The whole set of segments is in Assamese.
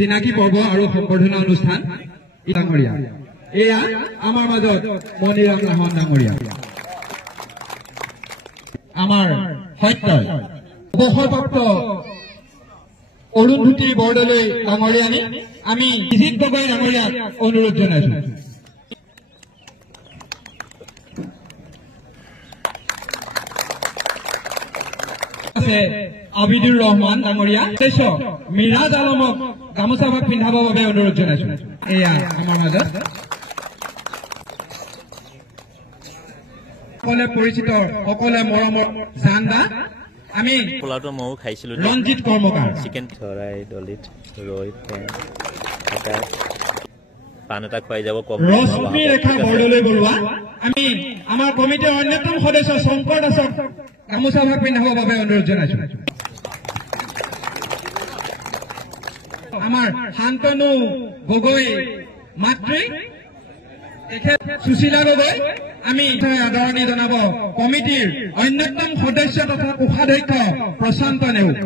চিনাকি পৰ্ব আৰু সম্বৰ্ধনা অনুষ্ঠান ডাঙৰীয়া এয়া আমাৰ মাজত মণিৰাম লাহন ডাঙৰীয়া আমাৰ সত্য অৱসৰপ্ৰাপ্ত অৰুন্ধতী বৰদলৈ ডাঙৰীয়ানী আমি বিজিত গগৈ ডাঙৰীয়াক অনুৰোধ জনাইছো আবিদুৰ ৰহমান ডাঙৰীয়া মিৰাজ আলমক গামোচা ভাগ পিন্ধাবৰ বাবে অনুৰোধ জনাইছো এয়া আমাৰ মাজত সকলে পৰিচিত সকলে মৰমৰ জানদা আমি পোলাওটো মও খাইছিলো ৰঞ্জিত কৰ্মকাৰ চিকেন চৰাই দলিত ৰৈ পান এটা খুৱাই যাব কম ৰশ্মি ৰেখা বৰদলৈ বৰুৱা আমি আমাৰ কমিটিৰ অন্যতম সদস্য শংকৰ দাসক গামোচা ভাগ পিন্ধাবৰ বাবে অনুৰোধ জনাইছো আমাৰ শান্তনু গগৈ মাতৃ সুশীলা গগৈ আমি আদৰণি জনাব কমিটিৰ অন্যতম সদস্য তথা কোষাধ্যক্ষ প্ৰশান্ত নেওগ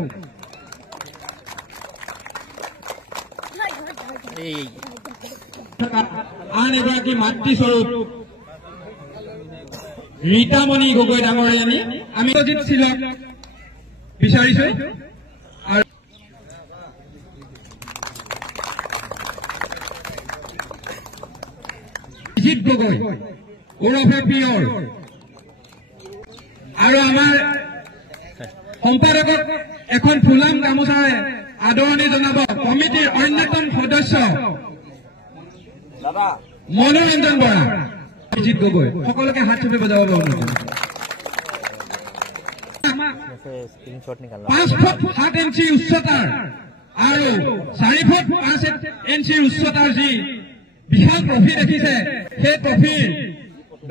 আন এগৰাকী মাতৃস্বৰূপ ৰীতামণি গগৈ ডাঙৰীয়ানী আমি অজিত শিলক বিচাৰিছো বিজিত গগৈ ওৰফে পিয়ৰ আৰু আমাৰ সম্পাদকক এখন ফুলাম গামোচাৰে আদৰণি জনাব কমিটিৰ অন্যতম সদস্য মনোৰঞ্জন বৰা বিজিত গগৈ সকলোকে হাত চুপি বজাব অনুৰোধ 5 ফুট 7 ইঞ্চি উচ্চতাৰ আৰু 4 ফুট 5 ইঞ্চি উচ্চতাৰ যি বিশাল ট্ৰফি দেখিছে সেই ট্ৰফিৰ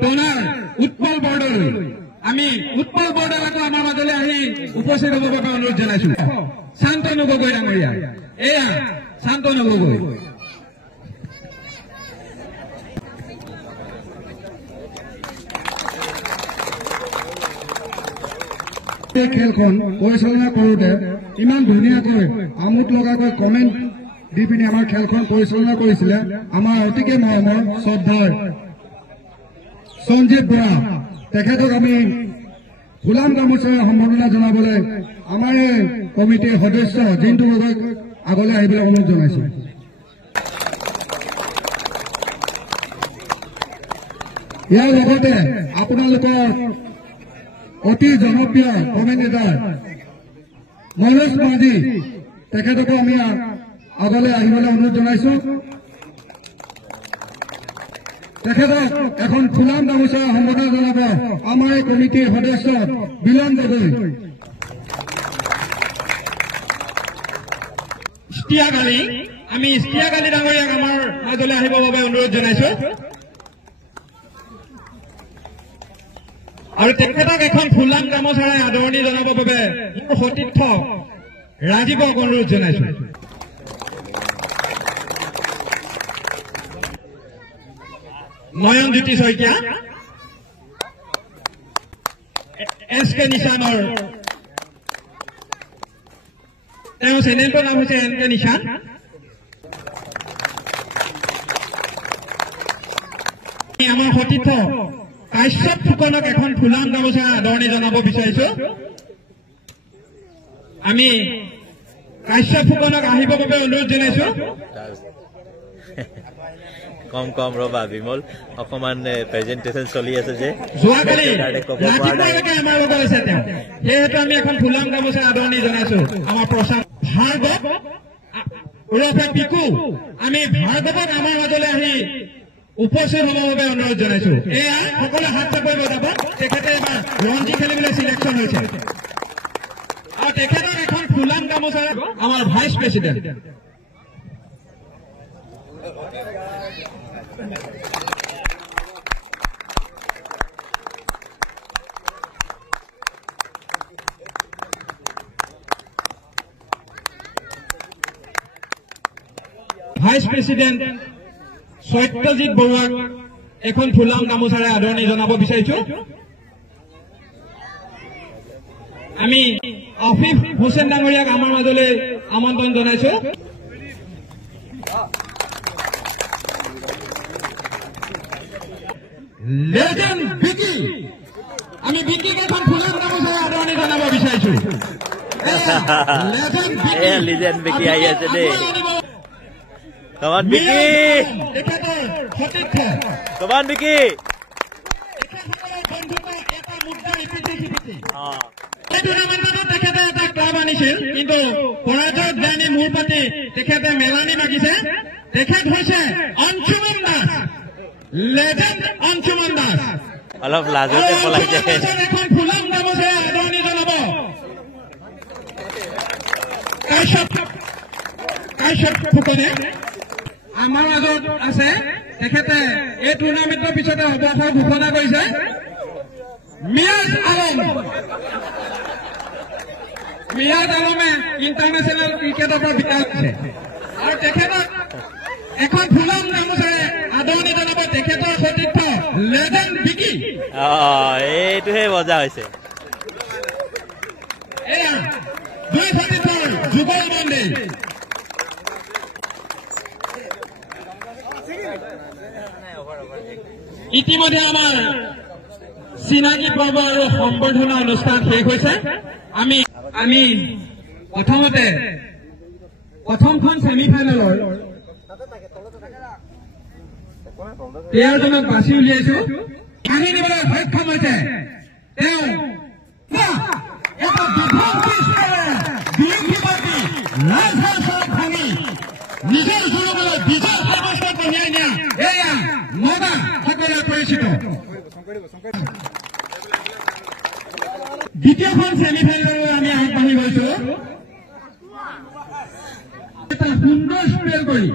ডনাৰ উৎপল বৰদলৈ আমি উৎপল বৰদলৈক আমাৰ মাজলৈ আহি উপস্থিত হ'বৰ বাবে অনুৰোধ জনাইছো শান্তনু গগৈ ডাঙৰীয়া এয়া শান্তনু গগৈ খেলখন পৰিচালনা কৰোঁতে ইমান ধুনীয়াকৈ আমোদ লগাকৈ কমেণ্ট দি পিনে আমাৰ খেলখন পৰিচালনা কৰিছিলে আমাৰ অতিকে মৰমৰ শ্ৰদ্ধাৰ সঞ্জীৱ বৰা তেখেতক আমি ফুলাম গামোচাৰে সম্বৰ্ধনা জনাবলৈ আমাৰ কমিটিৰ সদস্য জিন্তু গগৈক আগলৈ আহিবলৈ অনুৰোধ জনাইছো ইয়াৰ লগতে আপোনালোকৰ অতি জনপ্ৰিয় কমেণ্টেটাৰ মনোজ মাঝি তেখেতকো আমি আগলৈ আহিবলৈ অনুৰোধ জনাইছো তেখেতক এখন ফুলাম গামোচা সম্বৰ্ধনা জনাব আমাৰ এই কমিটিৰ সদস্য বিলন গগৈ ষ্টিয়াগালি আমি ষ্টিয়াগালি ডাঙৰীয়াক আমাৰ মাজলৈ আহিবৰ বাবে অনুৰোধ জনাইছো আৰু তেখেতক এখন ফুলাম গামোচাৰে আদৰণি জনাবৰ বাবে মোৰ সতীৰ্থ ৰাজীৱক অনুৰোধ জনাইছো নয়নজ্যোতি শইকীয়া SK নিশানৰ তেওঁৰ চেনেলটোৰ নাম হৈছে NK নিশান আমাৰ সতীৰ্থ কাশ্যপ ফুকনক এখন ফুলাম গামোচা আদৰণি জনাব বিচাৰিছো আমি কাশ্যপ ফুকনক আহিবৰ বাবে অনুৰোধ জনাইছো কম কম ৰবা বিমল অকমান প্ৰেজেন্টেশন চলি আছে যে যোৱাকালি ৰাতিপুৱালৈকে আমাৰ লগত আছে তেওঁ সেয়েতো আমি এখন ফুলাম গামোচা আদৰণি জনাইছো আমাৰ প্ৰচাৰ ভাৰ্গৱ ওৰফে পিকু আমি ভাৰ্গৱক আমাৰ মাজলৈ আহি উপস্থিত হ'বৰ বাবে অনুৰোধ জনাইছো এয়া সকলো হাত চাপৰি বজাব তেখেতে এবাৰ ৰঞ্জি খেলিবলৈ চিলেকশ্যন হৈছে আৰু তেখেতক এখন ফুলাম গামোচা আমাৰ vice president vice president Satyajit বৰুৱাক এখন ফুলাম গামোচাৰে আদৰণি জনাব বিচাৰিছো আমি আফিফ হুছেইন ডাঙৰীয়াক আমাৰ মাজলৈ আমন্ত্ৰণ জনাইছো লেজেণ্ড বিকি আমি বিকিক এখন ফুলৰ গামোচাৰে আদৰণি জনাব বিচাৰিছো লিজেণ্ড বিকি আহি আছে দেই কমান বিকি তেখেতৰ সতীৰ্থ কমান বিকি এটা মুদ্ৰা ইপিঠি এই টুৰ্ণামেণ্টত তেখেতে এটা ক্লাব আনিছিল কিন্তু পৰাজয়ত জানি মূৰ পাতি তেখেতে মেলানি মাগিছে তেখেত হৈছে অঞ্চুমন দাস লেজেণ্ড অঞ্চুমন দাস অলপ লাজতে পলাই যায় এখন ফুলাম গামোচাৰে আদৰণি জনাব কাশ্যপ ফুকনে আমাৰ মাজত আছে তেখেতে এই টুৰ্ণামেণ্টৰ পিছতে অৱসৰ ঘোষণা কৰিছে মিয়াজ আলমে ইণ্টাৰনেশ্যনেল ক্ৰিকেটৰ পৰা বিদায় লৈছে আৰু তেখেতক এখন ফুলাম গামোচাৰে আদৰণি জনাব তেখেতৰ সতীৰ্থ লেজেণ্ড বিকি এইটোহে মজা হৈছে এয়া দুই সতীৰ্থৰ যুগল বন্দী ইতিমধ্যে আমাৰ চিনাকি পৰ্ব আৰু সম্বৰ্ধনা অনুষ্ঠান শেষ হৈছে আমি প্ৰথমতে প্ৰথমখন ছেমিফাইনেলৰ প্লেয়াৰজনক বাছি উলিয়াইছো ভাঙি দিবলৈ সক্ষম হৈছে তেওঁ ভাঙি নিজৰ সুৰলৈ বিজয় সাব্যস্ত কঢ়িয়াই নিয়া এয়া মগা সকলোৱে পৰিচিত দ্বিতীয়খন ছেমিফাইনেললৈ আমি আগবাঢ়ি গৈছো এটা সুন্দৰ স্পেল কৰি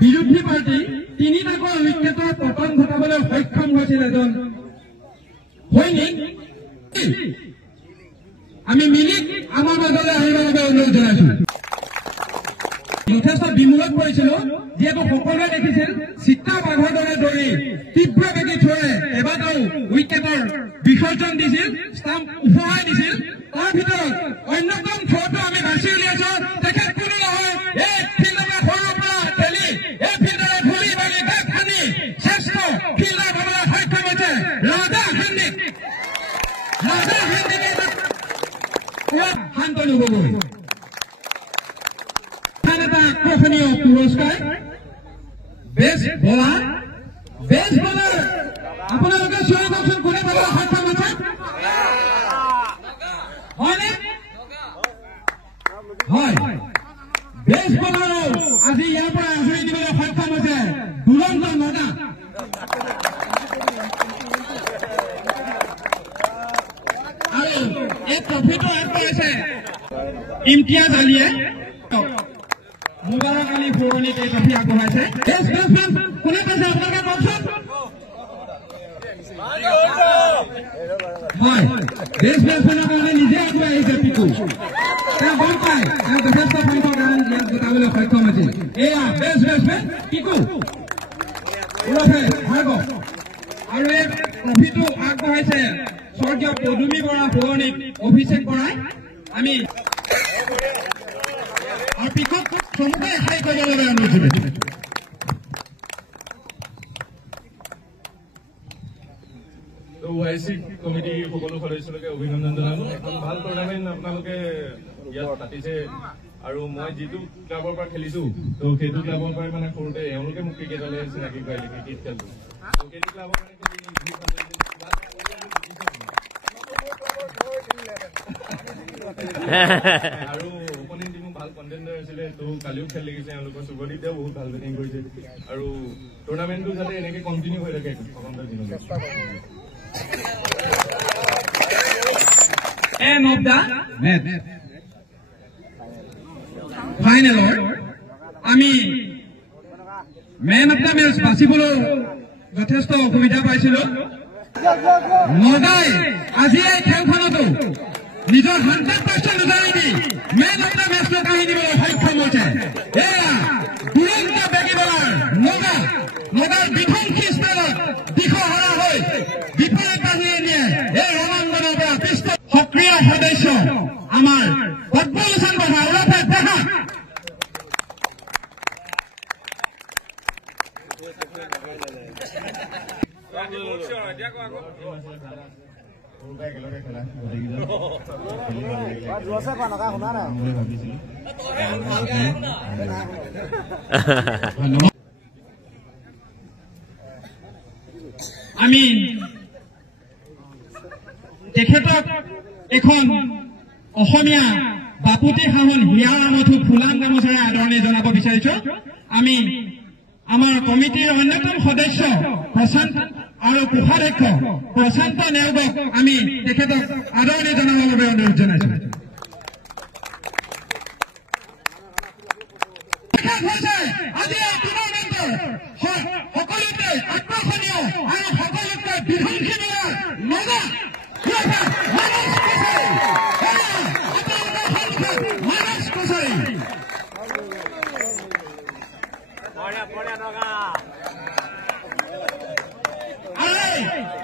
বিৰোধী পাৰ্টি তিনিটাকৈ উইকেটৰ পতন ঘটাবলৈ সক্ষম হৈছিল এজন সৈনিক আমি মিনিক আমাৰ মাজলৈ আহিবৰ বাবে অনুৰোধ জনাইছো যথেষ্ট বিমূলত পৰিছিলো যিহেতু সকলোৱে দেখিছিল চিত্ৰা বাঘৰ দৰে দৌৰি তীব্ৰ বেগী থোৰে কেইবাটাও উইকেটৰ বিসৰ্জন দিছিল ষ্টাম্প উফৰাই দিছিল তাৰ ভিতৰত অন্যতম থ্ৰটো আমি বাছি উলিয়াইছো তেখেত কোনো নহয় এই ফিল্ডৰে সৰুৰ পৰা খেলি এই ফিল্ডৰে ধূলি বালি গাত খান্দি শ্ৰেষ্ঠ ফিল্ডাৰ হ'বলৈ সক্ষম হৈছে ৰাজা হান্দিক শান্তনু গগৈ এটা আকৰ্ষণীয় পুৰস্কাৰ বেষ্ট বলাৰ আপোনালোকে চিঞৰি কওকচোন কোনে পাবলৈ সক্ষম হৈছে হয়নে হয় বেষ্ট বলাৰ আজি ইয়াৰ পৰা আঁচনি দিবলৈ সক্ষম হৈছে দুৰন্ত নগা আৰু এই ট্ৰফিটো আগবঢ়াইছে ইমতিয়াজ আলীয়ে মুবাৰক আলী ফুৰণিক এই ট্ৰফি আগবঢ়াইছে কোনে কৈছে আপোনালোকে কওকচোন হয় বেষ্ট বেটছমেনৰ কাৰণে নিজে আগুৱাই আহিছে পিকু তেওঁ গম পায় তেওঁ যথেষ্ট সংখ্যক ৰান ইয়াত গোটাবলৈ সক্ষম হৈছিল এয়া বেষ্ট বেটছমেন পিকু ওৰফে ভাৰ্গৱ আৰু এই ট্ৰফিটো আগবঢ়াইছে স্বৰ্গীয় পদুমী বৰা ফুৰণিক অভিষেক বৰাই আমি আৰু পিকক চমুকৈ এখাই কৰিব বাবে অনুৰোধ জনাইছো ৱাইচি কমিটি সকলো সদস্যলোকে অভিনন্দন জনালো এখন ভাল টুৰ্ণামেণ্ট আপোনালোকে ইয়াত পাতিছে আৰু মই যিটো ক্লাবৰ পৰা খেলিছো তো সেইটো ক্লাবৰ পৰাই মানে সৰুতে এওঁলোকে মোক ক্ৰিকেটলৈ চিনাকি কৰাইলে ক্ৰিকেট খেলটো তো সেইটো ক্লাবৰ কাৰণে আৰু অপনিং টিমো ভাল কণ্টেণ্ডাৰ আছিলে তো কালিও খেল লাগিছে এওঁলোকৰ শুভদীপেও বহুত ভাল বেটিং কৰিছে আৰু টুৰ্ণামেণ্টটো যাতে এনেকে কণ্টিনিউ হৈ থাকে আগন্তুক দিনলৈ Man of the match. ফাইনেলৰ আমি মেন অফ দ্য মেচ বাচিবলৈ যথেষ্ট অসুবিধা পাইছিলো নগাই আজি এই খেলখনতো নিজৰ 100% উজাৰি দি মেন অফ দ্য মেচ কাঢ়ি দিবলৈ সক্ষম হৈছে এয়া দুৰন্ত বেগী বলাৰ নগাৰ বিধ্বংসী ষ্টাইলত দিশহৰা হৈ বিপৰীত বাহিৰে নিয়ে এই ৰণাংগনৰ পৰা পৃষ্ঠ সক্ৰিয় সদস্য আমাৰ পদ্মলোচন বহা ওৰফে দেহা আমি তেখেতক এখন অসমীয়া বাপুতি সাহন হিয়া আমঠু ফুলাম গামোচাৰে আদৰণি জনাব বিচাৰিছো। আমি আমাৰ কমিটিৰ অন্যতম সদস্য প্ৰশান্ত আৰু কোষাধ্যক্ষ প্ৰশান্ত নেওগক আমি তেখেতক আদৰণি জনাবৰ বাবে অনুৰোধ জনাইছো। আজি এই টুৰ্ণামেণ্টৰ সকলোতে আকৰ্ষণীয় আৰু সকলোতকৈ বিধ্বংসী মেলাৰ মজা মানস কছাৰী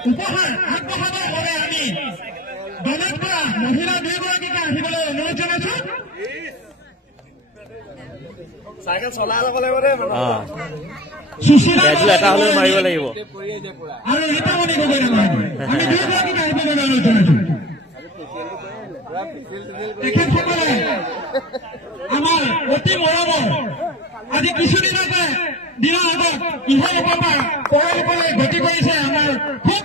উপহাৰ আগবঢ়াবৰ বাবে আমি দলত পৰা মহিলা দুয়োগৰাকীকে আহিবলৈ অনুৰোধ জনাইছো। চাইকেল চলাই ল'ব লাগিব দেই এটা হলেও মাৰিব লাগিব আৰু ৰীতামণি গগৈ আমি দুয়োগৰাকীকে আহিবলৈ অনুৰোধ জনাইছো। তেখেতসকলে আমাৰ অতি মৰমৰ আজি কিছুদিনৰ আগত ইহলোকৰ পৰা পৰলোকলৈ গতি কৰিছে আমাৰ খুব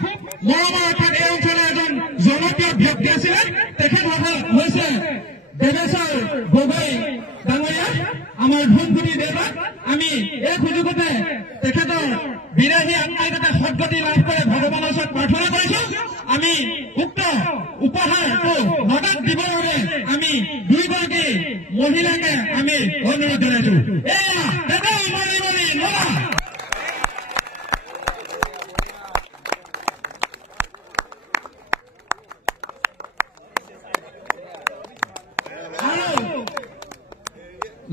মৰমৰ অৰ্থাৎ এই অঞ্চলৰ এজন জনপ্ৰিয় ব্যক্তি আছিলে। তেখেত হৈছে দেৱেশ্বৰ গগৈ ডাঙৰীয়া, আমাৰ ধনপুৰী দেউতাক। আমি এই সুযোগতে তেখেতৰ বিৰাহী আত্মাই যাতে সদগতি লাভ কৰে ভগৱানৰ ওচৰত প্ৰাৰ্থনা কৰিছো। আমি উক্ত উপহাৰটো নগদ দিবৰ বাবে আমি দুয়োগৰাকী মহিলাকে আমি অনুৰোধ জনাইছো। এয়া নগা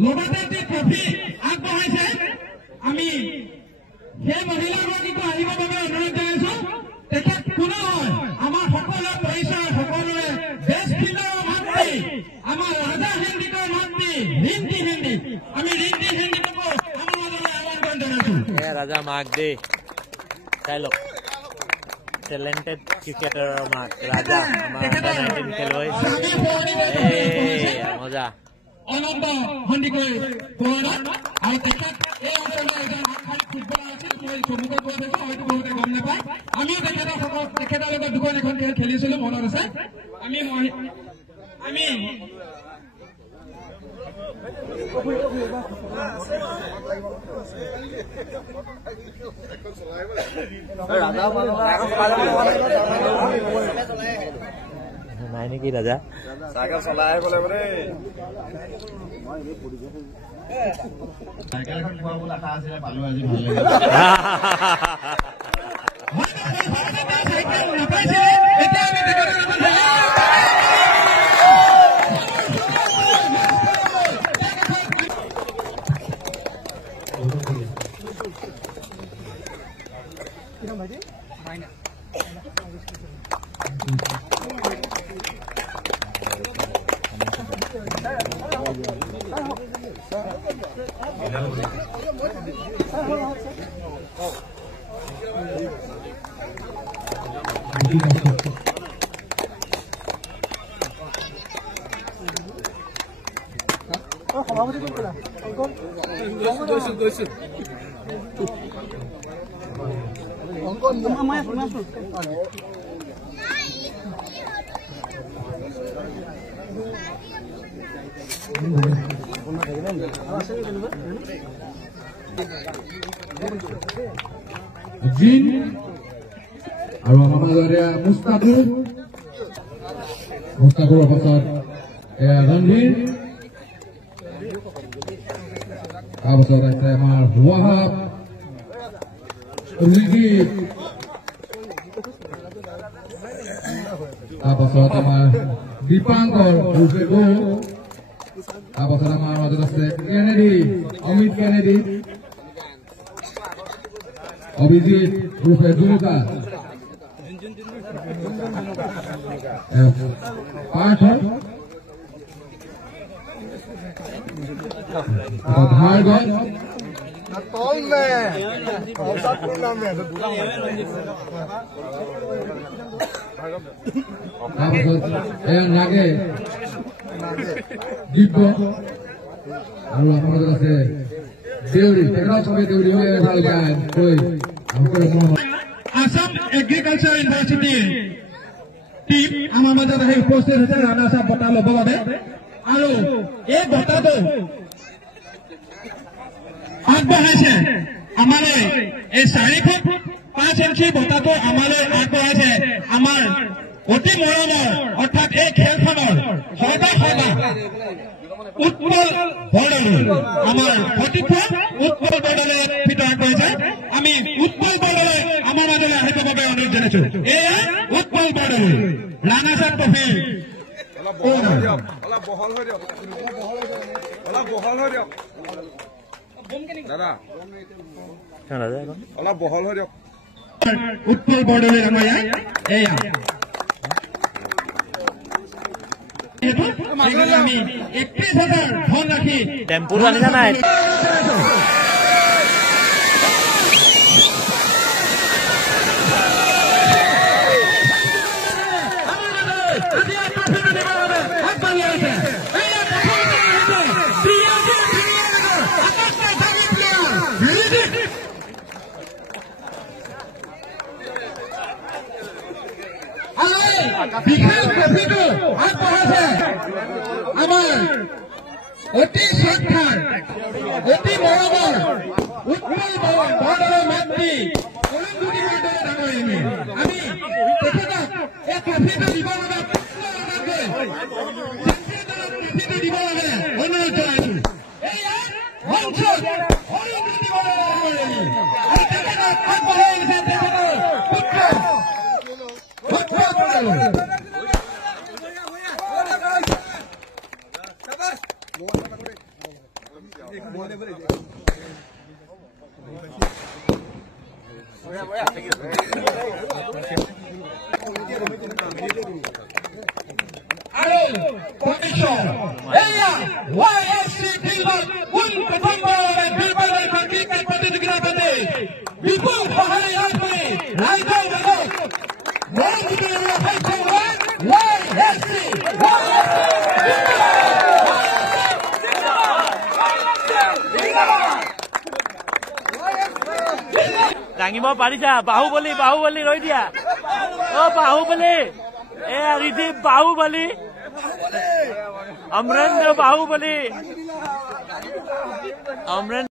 লগতে ট্ৰফি আগবঢ়াইছে। আমি সেই মহিলাগৰাকীকো আহিবৰ বাবে অনুৰোধ জনাইছো। তেখেত কোনো হয় আমাৰ সকলোৰে পৰিচয়, সকলোৰে দেশ ফিল্ডৰ মাতৃ, আমাৰ ৰাজা হেণ্ডিকৰ মাতৃ ৰিণ্টি হেণ্ডি। আমি ৰিণ্টি হেণ্ডিকো আমাৰ মাজলৈ আমন্ত্ৰণ জনাইছো। ৰাজা মাক দেই চাই লওক, টেলেণ্টেড ক্ৰিকেটাৰৰ মাক ৰাজা, আমাৰ খেলুৱৈ মজা অনন্ত সন্দিকৈ পুৰণা। আৰু তেখেত এই অঞ্চলৰ এজন আগশাৰী ফুটবলাৰ আছিল। মই চমুকৈ কৈ থাকো, হয়তো বহুতে গম নাপায়। আমিও তেখেতৰ লগত দুখন এখন খেল খেলিছিলো, মনত আছে। আমি নাই নেকি ৰাজা? চাইকেল চলাই আহিব লাগিব দেই। চাইকেল এখন খোৱাবলৈ আশা আছিলে, পালো আজি ভাল লাগিল। জিন আৰু আমাৰ মাজৰে মুস্তাকুৰ পাছত ৰণধীৰ, তাৰপাছত আছে আমাৰ ৱাহাব উল্লিগীত, তাৰপাছত আমাৰ দীপাংকৰ উৰ্ফে, তাৰপাছত আমাৰ মাজত আছে কেনেডি, অমিত কেনেডি, অভিজিৎ উৰ্ফে দুৰ্গা, পাৰ্থ, ভাৰ্গৱ, নাগে দিব্য আৰু আপোনালোক আছে দেউৰী তেখেতসকলে দেউৰী হৈ ভাল গায় কৈ আসাম এগ্ৰিকালচাৰ ইউনিভাৰ্চিটি টিম আমাৰ মাজত আহি উপস্থিত হৈছে ৰাণা সাহেব বঁটা ল'বৰ বাবে আৰু এই বঁটাটো আগবঢ়াইছে আমালৈ এই 4 ফুট 5 ইঞ্চি বঁটাটো আমালৈ আগবঢ়াইছে আমাৰ অতি মৰমৰ অৰ্থাৎ এই খেলখনৰ সদা উৎপল বৰদলৈ আমাৰ প্ৰতিভা উৎপল বৰদলৈ ভিতৰত কৰিছে আমি উৎপল বৰদলৈ আমাৰ মাজলৈ আহিবৰ বাবে অনুৰোধ জনাইছো এয়া উৎপল বৰদলৈ ৰাণা সাহেব ট্ৰফি উৎপল বৰদলৈ আমাৰ এয়া আমি 31,000 ধন ৰাখি টেম্পু আনিছা নাই বিশাল ট্ৰফিটো আগবঢ়াইছে আমাৰ অতি শ্ৰদ্ধাৰ অতি মৰমৰ উৎপল বৰদলৈ মাতৃ অৰুন্ধতী বৰদলৈ ডাঙৰীয়ানী আমি তেখেতক এই ট্ৰফিটো দিব বাবে ট্ৰফিটো দিব বাবে অনুৰোধ জনাইছো এয়া মঞ্চত অৰুন্ধতী বৰদলৈ ডাঙৰীয়ানী আৰু তেখেতক আগবঢ়াই দিছে তেখেতৰ পুত্ৰ বিপুল সহায় ৰাইজৰ দাঙিব পাৰিছা বাহুবলী বাহুবলী ৰৈ দিয়া অ বাহুবলী এয়া ৰিদীপ বাহুবলী অমৰেন্দ্ৰ বাহুবলী অমৰেন্দ্ৰ